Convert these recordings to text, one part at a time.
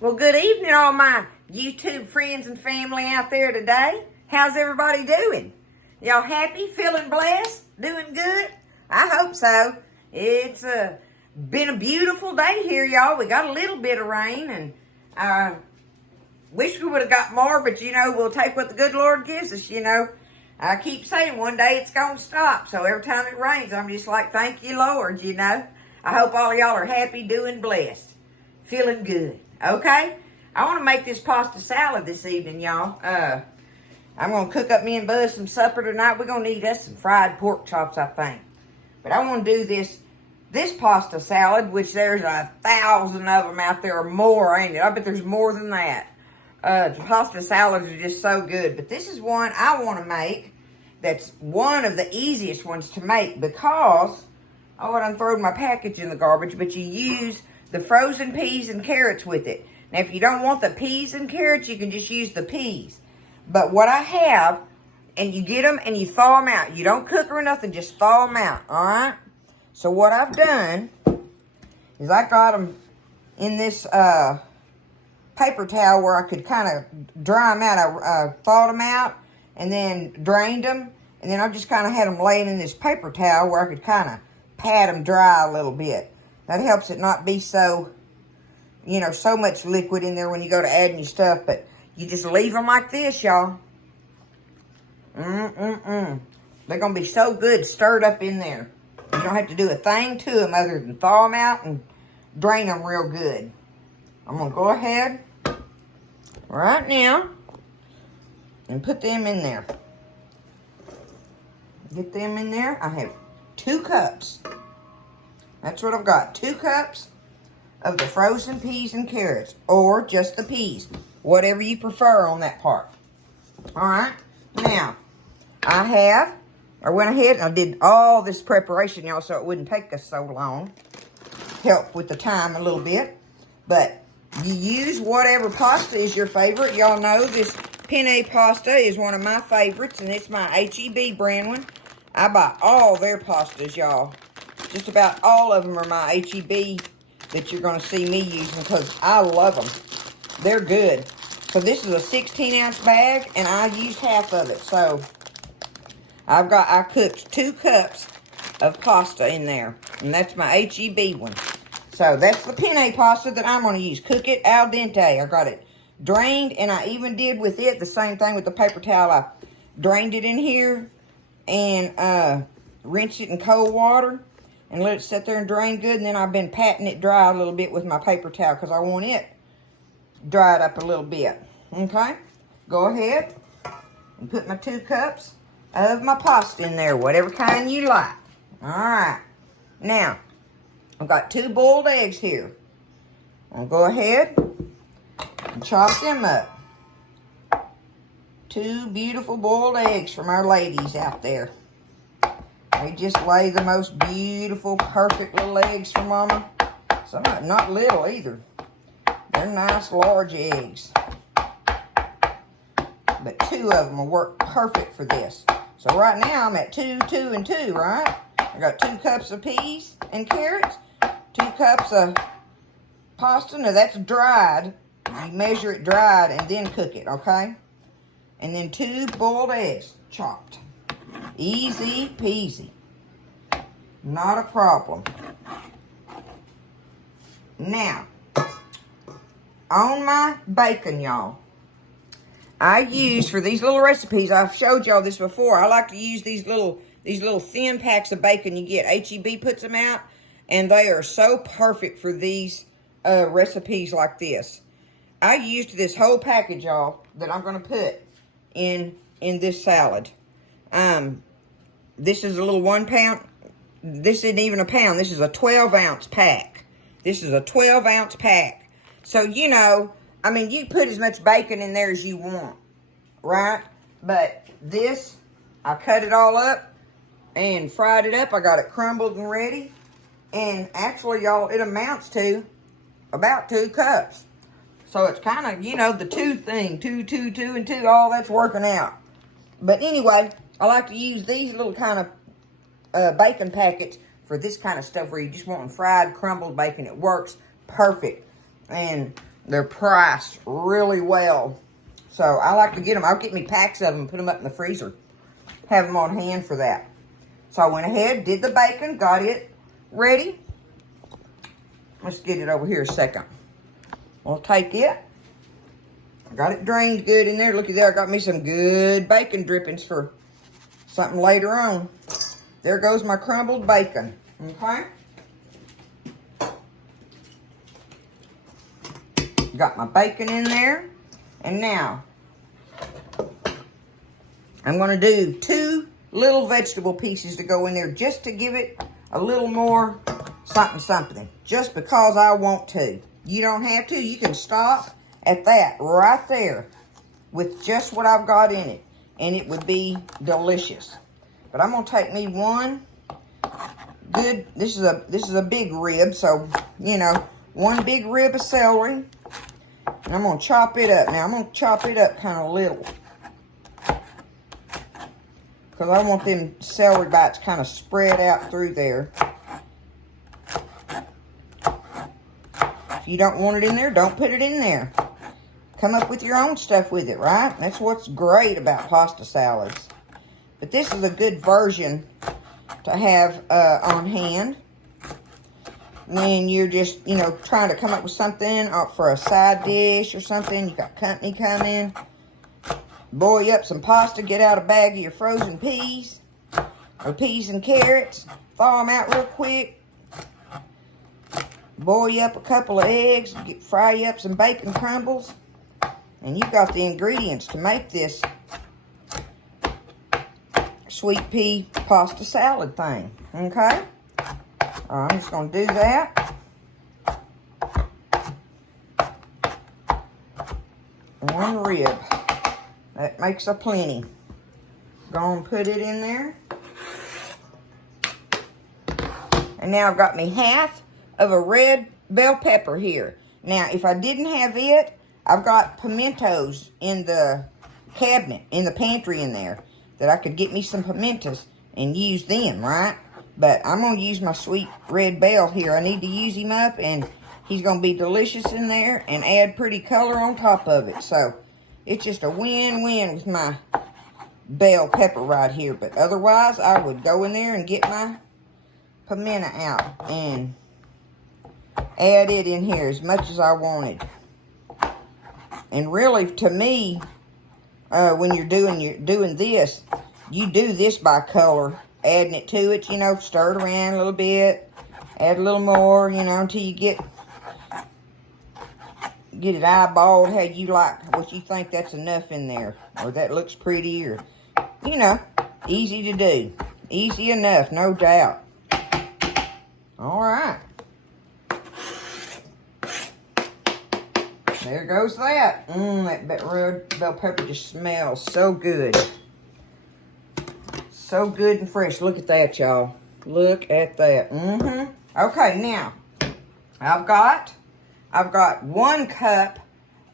Well, good evening, all my YouTube friends and family out there today. How's everybody doing? Y'all happy, feeling blessed, doing good? I hope so. It's been a beautiful day here, y'all. We got a little bit of rain, and I wish we would have got more, but we'll take what the good Lord gives us, I keep saying one day it's going to stop, so every time it rains, I'm just like, thank you, Lord, I hope all of y'all are happy, doing blessed, feeling good. Okay, I want to make this pasta salad this evening, y'all. I'm going to cook up me and Buzz some supper tonight. We're going to eat us some fried pork chops, I think. But I want to do this pasta salad, which there's 1,000 of them out there or more, ain't it? I bet there's more than that. The pasta salads are just so good. But this is one I want to make that's one of the easiest ones to make because, oh, I done thrown my package in the garbage, but you use the frozen peas and carrots with it. Now, if you don't want the peas and carrots, you can just use the peas. But what I have, and you get them and you thaw them out. You don't cook or nothing, just thaw them out, all right? So what I've done is I got them in this paper towel where I could kind of dry them out. I thawed them out and then drained them. And then I just kind of had them laying in this paper towel where I could kind of pat them dry a little bit. That helps it not be so, so much liquid in there when you go to add your stuff. But you just leave them like this, y'all. They're going to be so good stirred up in there. You don't have to do a thing to them other than thaw them out and drain them real good. I'm going to go ahead right now and put them in there. Get them in there. I have 2 cups. That's what I've got. 2 cups of the frozen peas and carrots, or just the peas, whatever you prefer on that part. All right. Now, I went ahead and I did all this preparation, y'all, so it wouldn't take us so long. Help with the time a little bit. But you use whatever pasta is your favorite. Y'all know this penne pasta is one of my favorites, and it's my H-E-B brand one. I buy all their pastas, y'all. Just about all of them are my H-E-B that you're going to see me using because I love them. They're good. So this is a 16-ounce bag, and I used half of it. So I cooked 2 cups of pasta in there, and that's my H-E-B one. So that's the penne pasta that I'm going to use. Cook it al dente. I got it drained, and I even did with it the same thing with the paper towel. I drained it in here and rinsed it in cold water and let it sit there and drain good. And then I've been patting it dry a little bit with my paper towel because I want it dried up a little bit. Okay? Go ahead and put my 2 cups of my pasta in there, whatever kind you like. All right. Now, I've got 2 boiled eggs here. I'll go ahead and chop them up. 2 beautiful boiled eggs from our ladies out there. They just lay the most beautiful, perfect little eggs for Mama. Some not little either. They're nice, large eggs. But 2 of them will work perfect for this. So right now I'm at 2, 2, and 2, right? I got 2 cups of peas and carrots, 2 cups of pasta. Now that's dried. You measure it dried and then cook it, okay? And then 2 boiled eggs, chopped. Easy peasy. Not a problem. Now, on my bacon, y'all, I use, for these little recipes, I've showed y'all this before, I like to use these little thin packs of bacon you get. H-E-B puts them out, and they are so perfect for these recipes like this. I used this whole package, y'all, that I'm going to put in this salad. This is a little 1 pound. This isn't even a pound. This is a 12-ounce pack. This is a 12-ounce pack. So, I mean, you put as much bacon in there as you want, right? But this, I cut it all up and fried it up. I got it crumbled and ready. And actually, y'all, it amounts to about 2 cups. So it's kind of, the 2 thing. 2, 2, 2, and 2. All that's working out. But anyway, I like to use these little kind of bacon packets for this kind of stuff where you just want fried, crumbled bacon. It works perfect. And they're priced really well. So I like to get them. I'll get me packs of them and put them up in the freezer. Have them on hand for that. So I went ahead, did the bacon, got it ready. Let's get it over here a second. We'll take it. Got it drained good in there. Looky there, I got me some good bacon drippings for something later on. There goes my crumbled bacon. Okay. Got my bacon in there. And now, I'm going to do 2 little vegetable pieces to go in there just to give it a little more something. Just because I want to. You don't have to. You can stop at that right there with just what I've got in it. And it would be delicious. But I'm going to take me one good, this is a big rib. So, you know, 1 big rib of celery. And I'm going to chop it up. Now, I'm going to chop it up kind of little. Because I want them celery bites kind of spread out through there. If you don't want it in there, don't put it in there. Come up with your own stuff with it, right? That's what's great about pasta salads. But this is a good version to have on hand when you're just, you know, trying to come up with something for a side dish or something. You got company coming. Boil up some pasta. Get out a bag of your frozen peas or peas and carrots. Thaw them out real quick. Boil up a couple of eggs. Fry up some bacon crumbles. And you've got the ingredients to make this sweet pea pasta salad thing. Okay? I'm just going to do that. 1 rib. That makes a plenty. Go and put it in there. And now I've got me half of a red bell pepper here. Now, if I didn't have it, I've got pimentos in the cabinet, in the pantry in there, that I could get me some pimentos and use them, right? But I'm going to use my sweet red bell here. I need to use him up, and he's going to be delicious in there and add pretty color on top of it. So, it's just a win-win with my bell pepper right here. But otherwise, I would go in there and get my pimento out and add it in here as much as I wanted. And really, to me, when you're doing this, you do this by color, adding it to it, you know, stir it around a little bit, add a little more, you know, until you get it eyeballed how you like, what you think that's enough in there, or that looks pretty, or, you know, easy to do. Easy enough, no doubt. All right. There goes that. That red bell pepper just smells so good. So good and fresh. Look at that, y'all. Look at that. Okay, now, I've got 1 cup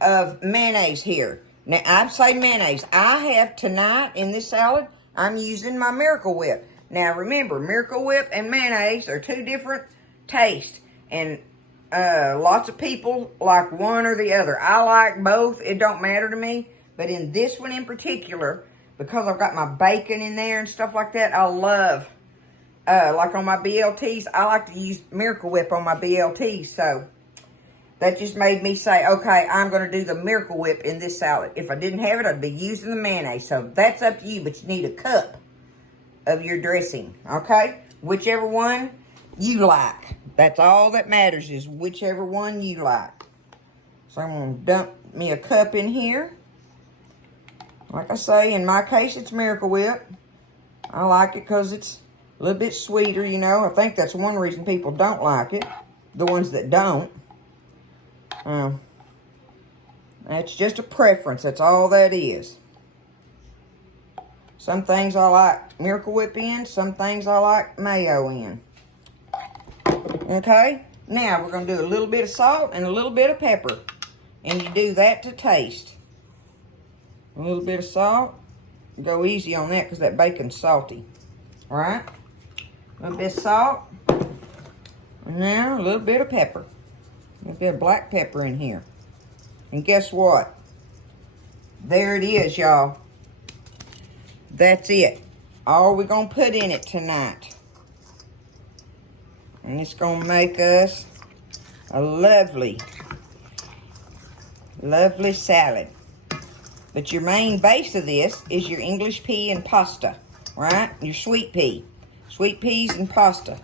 of mayonnaise here. Now, I say mayonnaise. I have tonight in this salad, I'm using my Miracle Whip. Now, remember, Miracle Whip and mayonnaise are 2 different tastes. And lots of people like one or the other. I like both. It don't matter to me. But in this one in particular, because I've got my bacon in there and stuff like that, I love, like on my BLTs, I like to use Miracle Whip on my BLTs. So that just made me say, okay, I'm going to do the Miracle Whip in this salad. If I didn't have it, I'd be using the mayonnaise. So that's up to you, but you need a cup of your dressing, okay? Whichever one you like. That's all that matters, is whichever one you like. So I'm going to dump me a cup in here. Like I say, in my case, it's Miracle Whip. I like it because it's a little bit sweeter, you know. I think that's one reason people don't like it. The ones that don't. That's just a preference. That's all that is. Some things I like Miracle Whip in. Some things I like mayo in. Okay? Now, we're going to do a little bit of salt and a little bit of pepper. And you do that to taste. A little bit of salt. Go easy on that because that bacon's salty. Alright? A little bit of salt. And now a little bit of pepper. A little bit of black pepper in here. And guess what? There it is, y'all. That's it. All we're going to put in it tonight. And it's going to make us a lovely, lovely salad. But your main base of this is your English pea and pasta, right? Your sweet pea. Sweet peas and pasta.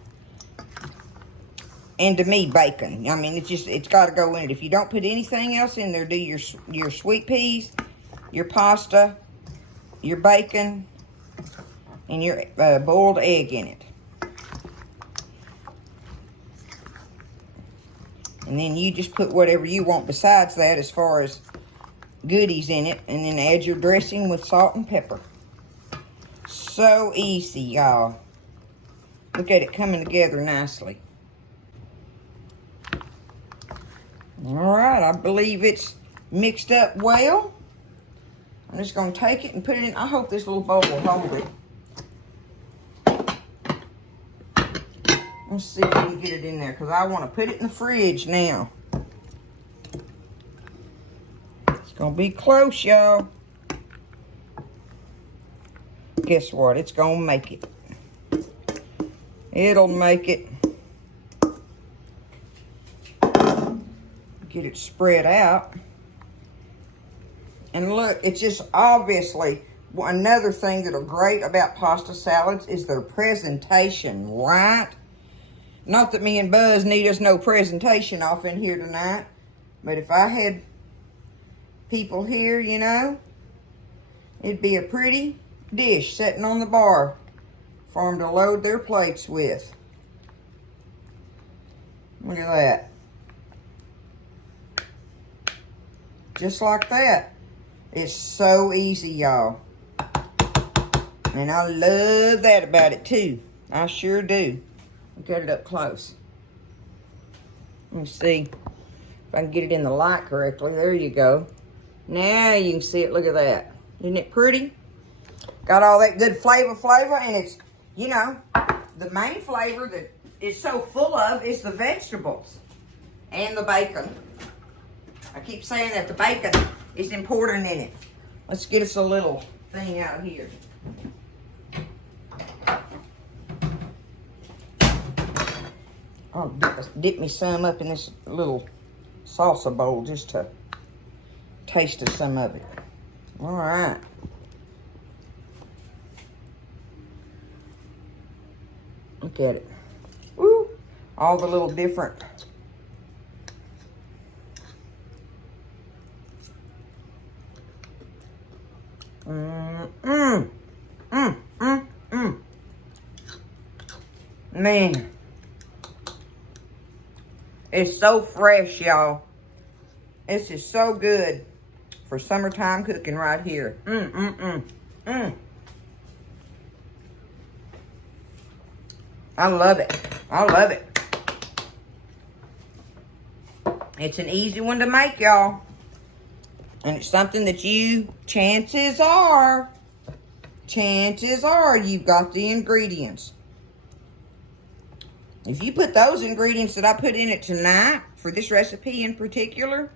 And to me, bacon. I mean, it's got to go in it. If you don't put anything else in there, do your sweet peas, your pasta, your bacon, and your boiled egg in it. And then you just put whatever you want besides that as far as goodies in it. And then add your dressing with salt and pepper. So easy, y'all. Look at it coming together nicely. Alright, I believe it's mixed up well. I'm just going to take it and put it in. I hope this little bowl will hold it. Let's see if we can get it in there, because I want to put it in the fridge now. It's going to be close, y'all. Guess what? It's going to make it. It'll make it. Get it spread out. And look, it's just obviously another thing that are great about pasta salads is their presentation, right? Not that me and Buzz need us no presentation off in here tonight, but if I had people here, you know, it'd be a pretty dish sitting on the bar for them to load their plates with. Look at that. Just like that. It's so easy, y'all. And I love that about it, too. I sure do. Get it up close. Let me see if I can get it in the light correctly. There you go. Now you can see it. Look at that. Isn't it pretty? Got all that good flavor, and it's, you know, the main flavor that it's so full of is the vegetables and the bacon. I keep saying that the bacon is important in it. Let's get us a little thing out here. I'll dip me some up in this little salsa bowl just to taste of some of it. All right. Look at it. Woo! All the little different Man, it's so fresh, y'all. This is so good for summertime cooking right here. I love it. I love it. It's an easy one to make, y'all. And it's something that chances are, you've got the ingredients. If you put those ingredients that I put in it tonight, for this recipe in particular,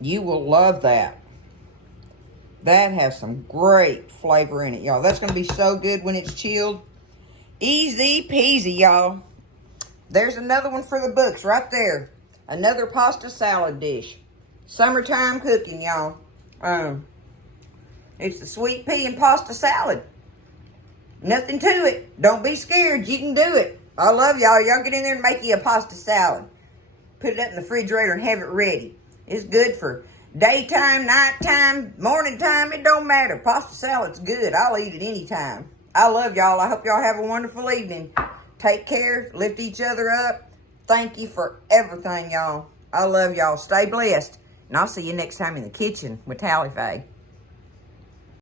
you will love that. That has some great flavor in it, y'all. That's going to be so good when it's chilled. Easy peasy, y'all. There's another one for the books right there. Another pasta salad dish. Summertime cooking, y'all. It's the sweet pea and pasta salad. Nothing to it. Don't be scared. You can do it. I love y'all. Y'all get in there and make you a pasta salad. Put it up in the refrigerator and have it ready. It's good for daytime, nighttime, morning time. It don't matter. Pasta salad's good. I'll eat it anytime. I love y'all. I hope y'all have a wonderful evening. Take care. Lift each other up. Thank you for everything, y'all. I love y'all. Stay blessed. And I'll see you next time in the kitchen with Tally Faye.